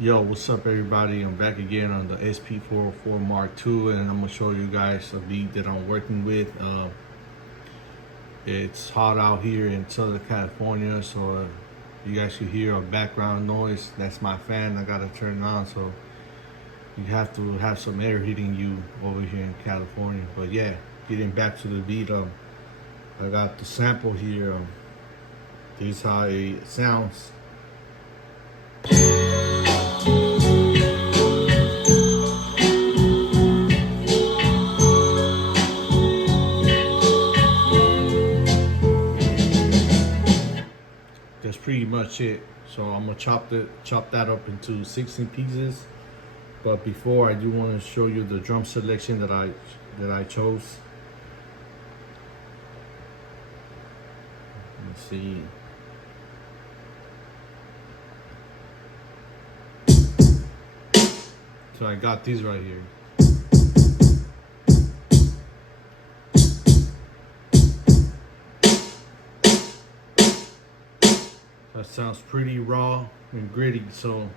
Yo, what's up everybody? I'm back again on the SP404 Mark II, and I'm gonna show you guys a beat that I'm working with. It's hot out here in Southern California, so you guys should hear a background noise. That's my fan. I gotta turn it on, so you have to have some air hitting you over here in California. But yeah, getting back to the beat, I got the sample here. This is how it sounds. That's pretty much it. So I'm gonna chop that up into 16 pieces. But before, I do want to show you the drum selection that I chose. Let's see. So I got these right here. That sounds pretty raw and gritty. So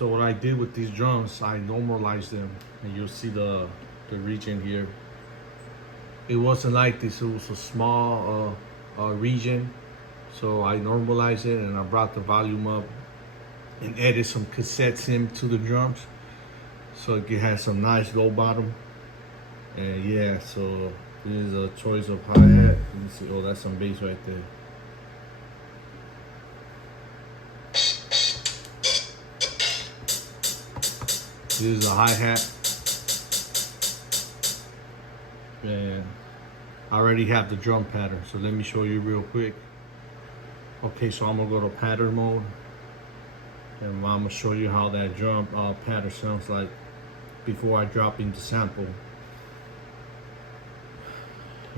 what I did with these drums, I normalized them, and you'll see the region here. It wasn't like this. It was a small region. So I normalized it, and I brought the volume up and added some cassettes into the drums, so it has some nice low bottom. And yeah, so this is a choice of hi-hat. Let me see. Oh, that's some bass right there. This is a hi-hat. And I already have the drum pattern, so let me show you real quick. Okay, so I'm gonna go to pattern mode, and I'm gonna show you how that drum pattern sounds like before I drop into sample.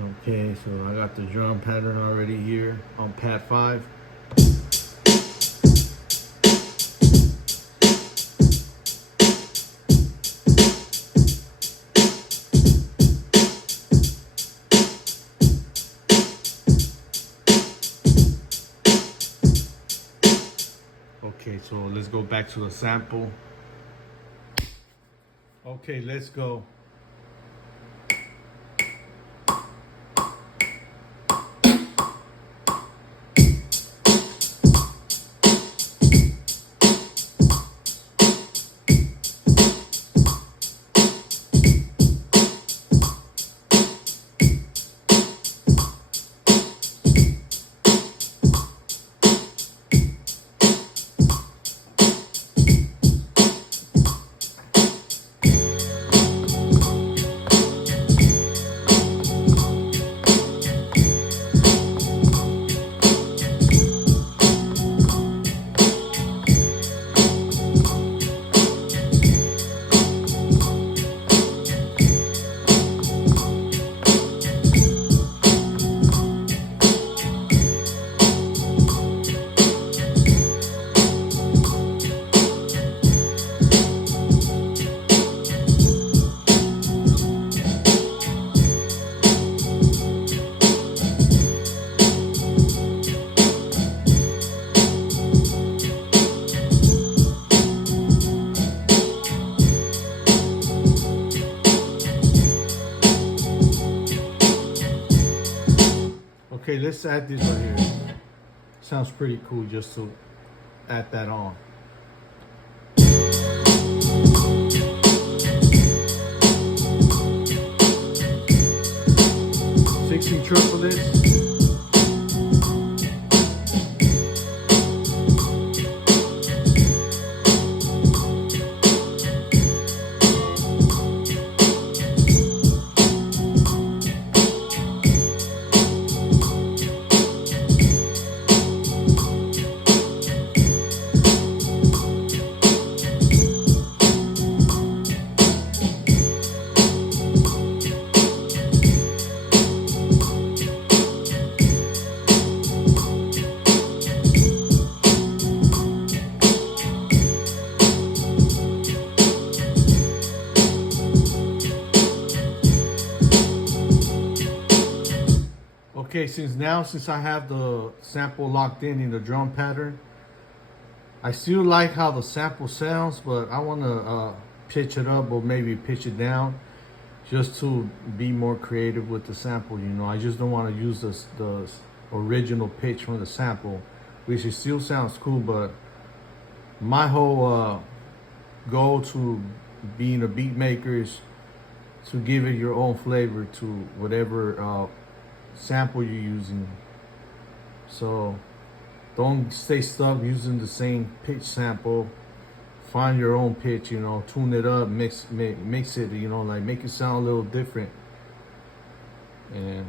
Okay, so I got the drum pattern already here on pad 5. Okay, so let's go back to the sample. Okay, let's go. Okay, let's add this right here. Sounds pretty cool just to add that on. 16 triplets. since I have the sample locked in the drum pattern, I still like how the sample sounds, but I want to pitch it up or maybe pitch it down just to be more creative with the sample. You know, I just don't want to use the original pitch from the sample, which it still sounds cool, but my whole goal to being a beat maker is to give it your own flavor to whatever sample you're using. So don't stay stuck using the same pitch sample. Find your own pitch, you know, tune it up, mix it, you know, like make it sound a little different. And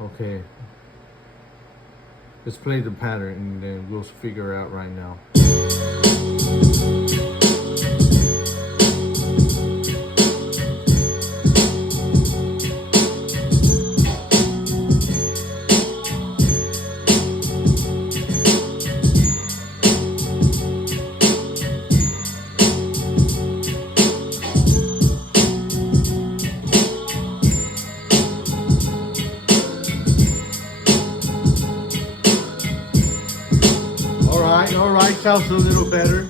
okay, let's play the pattern and then we'll figure it out right now. All right, sounds a little better.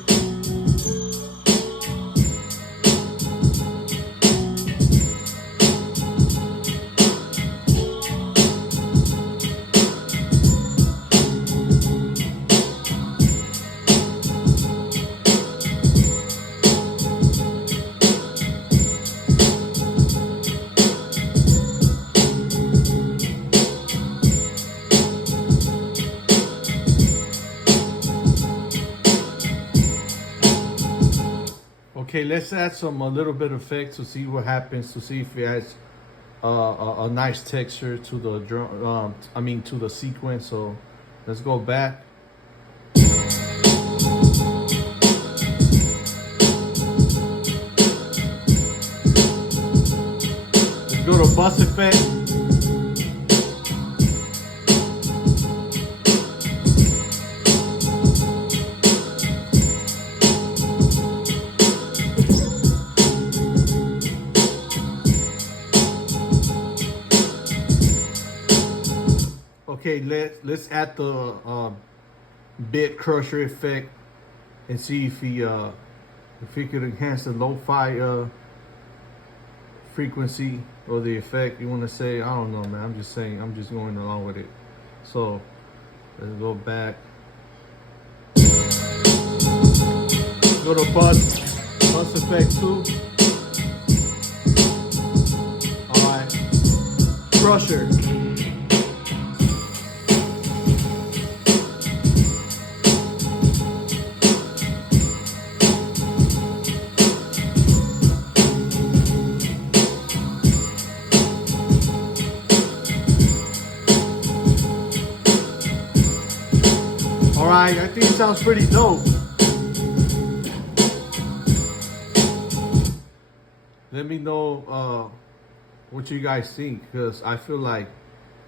Okay, let's add a little bit of effect to see what happens, to see if it adds a nice texture to the drum. To the sequence. So let's go back. Let's go to bus effect. Okay, let's add the bit crusher effect and see if he could enhance the lo-fi frequency or the effect you want to say. I don't know, man. I'm just saying. I'm just going along with it. So let's go back. Go to bus effect 2. All right, crusher. Alright, I think it sounds pretty dope. Let me know what you guys think, because I feel like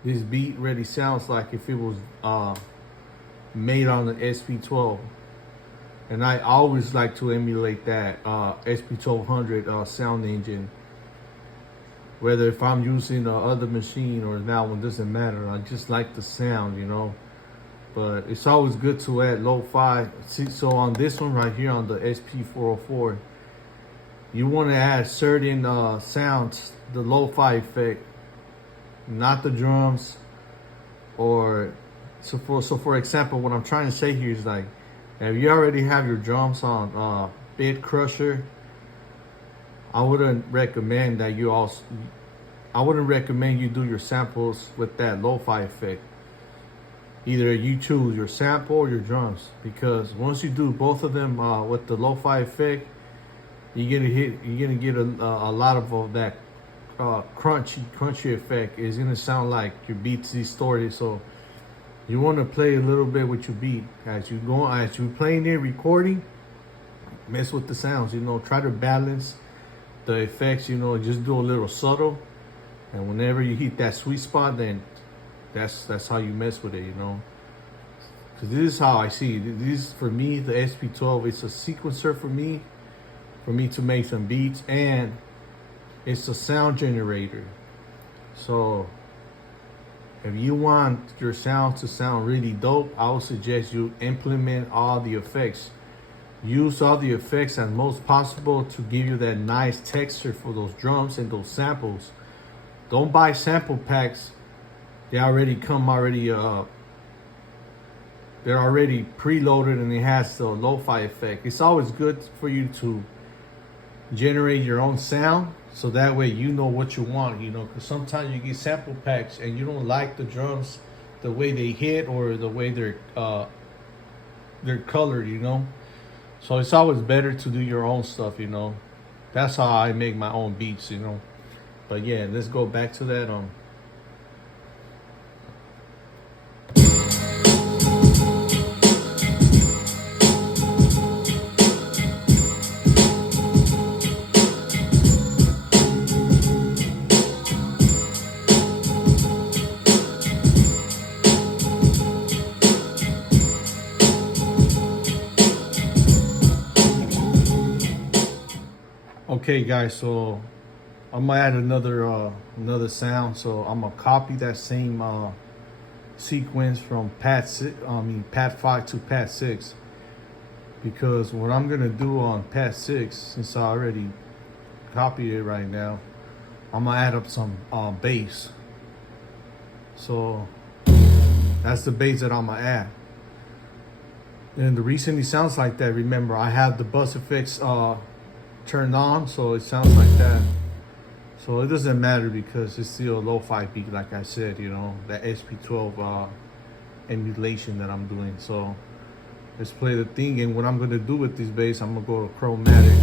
this beat really sounds like if it was made on the SP12. And I always like to emulate that SP1200 sound engine. Whether if I'm using the other machine or that one, doesn't matter. I just like the sound, you know. But it's always good to add lo-fi. So on this one right here, on the SP404, you want to add certain sounds, the lo-fi effect, not the drums. Or so for example, what I'm trying to say here is like, if you already have your drums on bit crusher, I wouldn't recommend you do your samples with that lo-fi effect. Either you choose your sample or your drums, because once you do both of them with the lo-fi effect, you're gonna get a lot of that crunchy effect. It's gonna sound like your beat's distorted. So you want to play a little bit with your beat as you playing it, recording. Mess with the sounds, you know. Try to balance the effects, you know. Just do a little subtle, and whenever you hit that sweet spot, then that's how you mess with it, you know. Because this is how I see it. This, for me, the SP12, it's a sequencer for me to make some beats, and it's a sound generator. So If you want your sounds to sound really dope, I would suggest you implement all the effects. Use all the effects as most possible to give you that nice texture for those drums and those samples. Don't buy sample packs. They already come they're already preloaded and it has the lo-fi effect. It's always good for you to generate your own sound, so that way you know what you want, because sometimes you get sample packs and you don't like the drums the way they hit or the way they're colored, so it's always better to do your own stuff. That's how I make my own beats. But yeah, let's go back to that. Okay guys, so I'm gonna add another sound. So I'm gonna copy that same sequence from pad 5 to pad 6, because what I'm gonna do on pad 6, since I already copied it right now, I'm gonna add up some bass. So that's the bass that I'm gonna add. And the reason it sounds like that, remember I have the bus effects turned on, so it sounds like that. So it doesn't matter because it's still a lo-fi beat, like I said, that SP404 emulation that I'm doing. So let's play the thing. And what I'm gonna do with this bass, I'm gonna go to chromatic.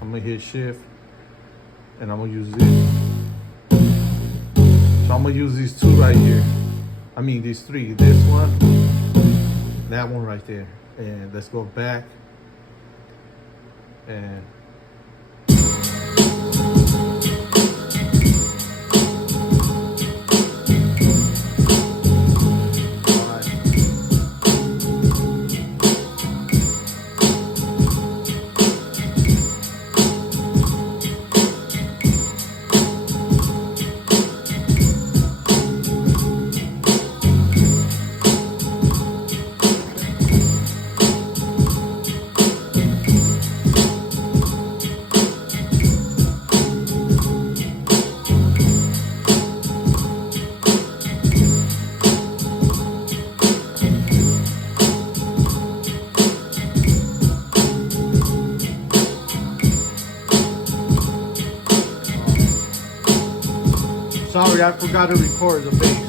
I'm gonna hit shift and I'm gonna use this. So I'm gonna use these two right here. These three. This one, that one right there. And let's go back and sorry, I forgot to record the bass.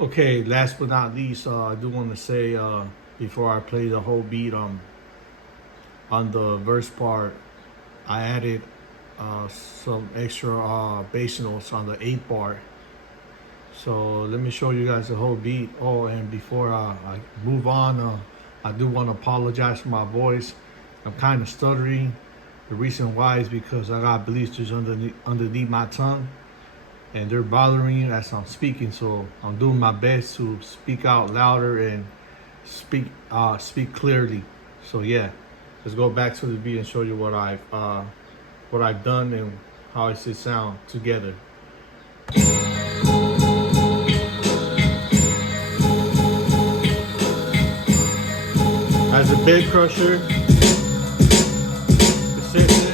Okay, last but not least, I do want to say before I play the whole beat on the verse part, I added some extra bass notes on the 8 bar. So let me show you guys the whole beat. Oh, and before I move on, I do want to apologize for my voice. I'm kind of stuttering. The reason why is because I got blisters underneath my tongue, and they're bothering me as I'm speaking. So I'm doing my best to speak out louder and speak clearly. So yeah, let's go back to the beat and show you what I've done and how it should sound together. As a bed crusher, persistent.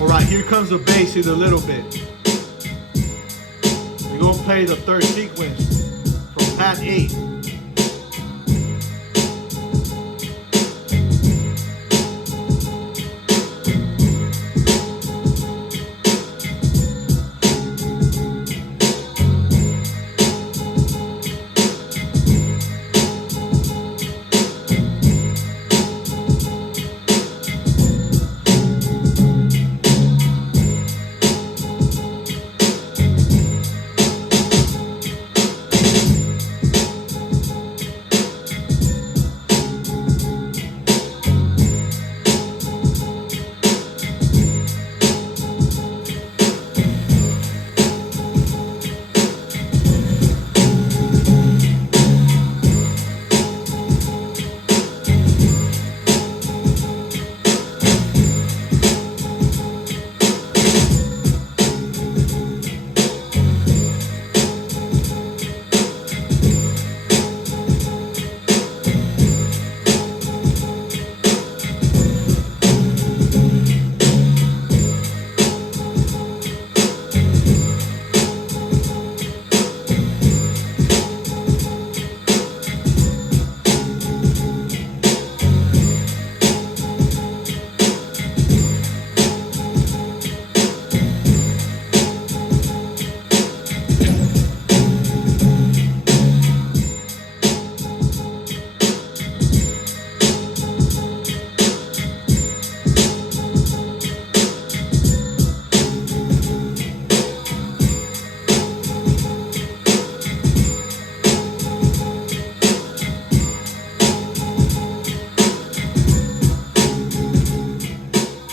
Alright, here comes the bass in a little bit. We're going to play the third sequence from pad 8.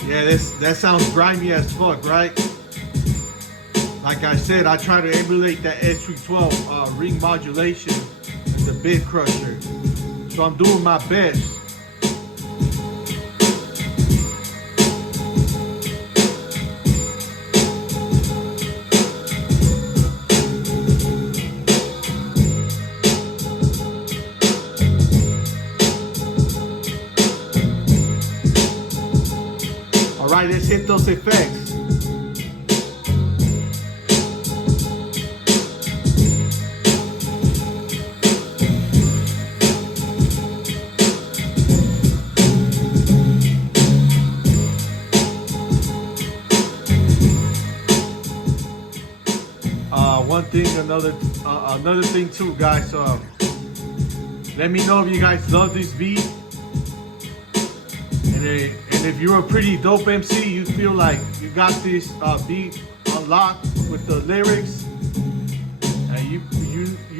Yeah, that sounds grimy as fuck, right? Like I said, I try to emulate that SP404 ring modulation and the bit crusher. So I'm doing my best. Alright, let's hit those effects. One thing, another thing too, guys. Let me know if you guys love this beat. And if you're a pretty dope MC, you feel like you got this beat unlocked with the lyrics, and you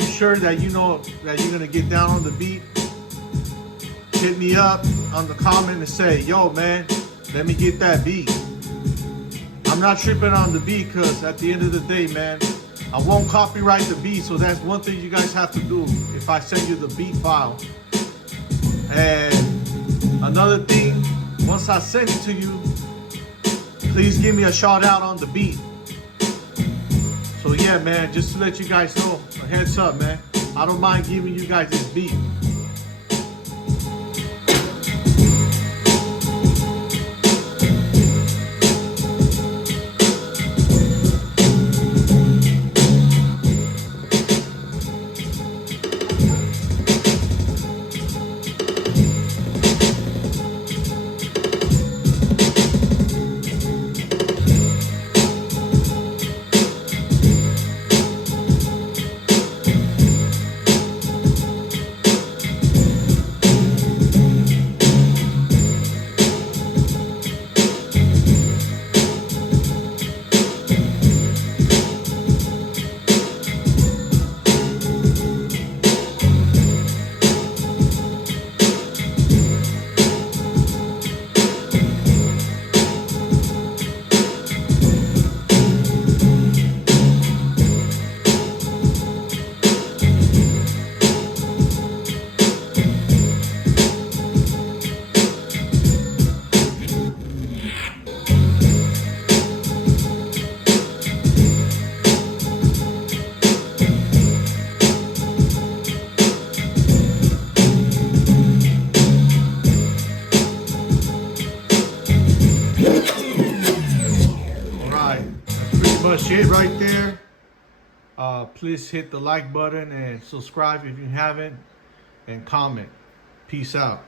sure that you know that you're gonna get down on the beat, hit me up on the comment and say, yo man, let me get that beat. I'm not tripping on the beat, because at the end of the day, man, I won't copyright the beat. So that's one thing you guys have to do if I send you the beat file. And another thing, once I send it to you, please give me a shout out on the beat. So yeah, man, just to let you guys know, a heads up, man, I don't mind giving you guys this beat. much it right there. Please hit the like button and subscribe if you haven't, and comment. Peace out.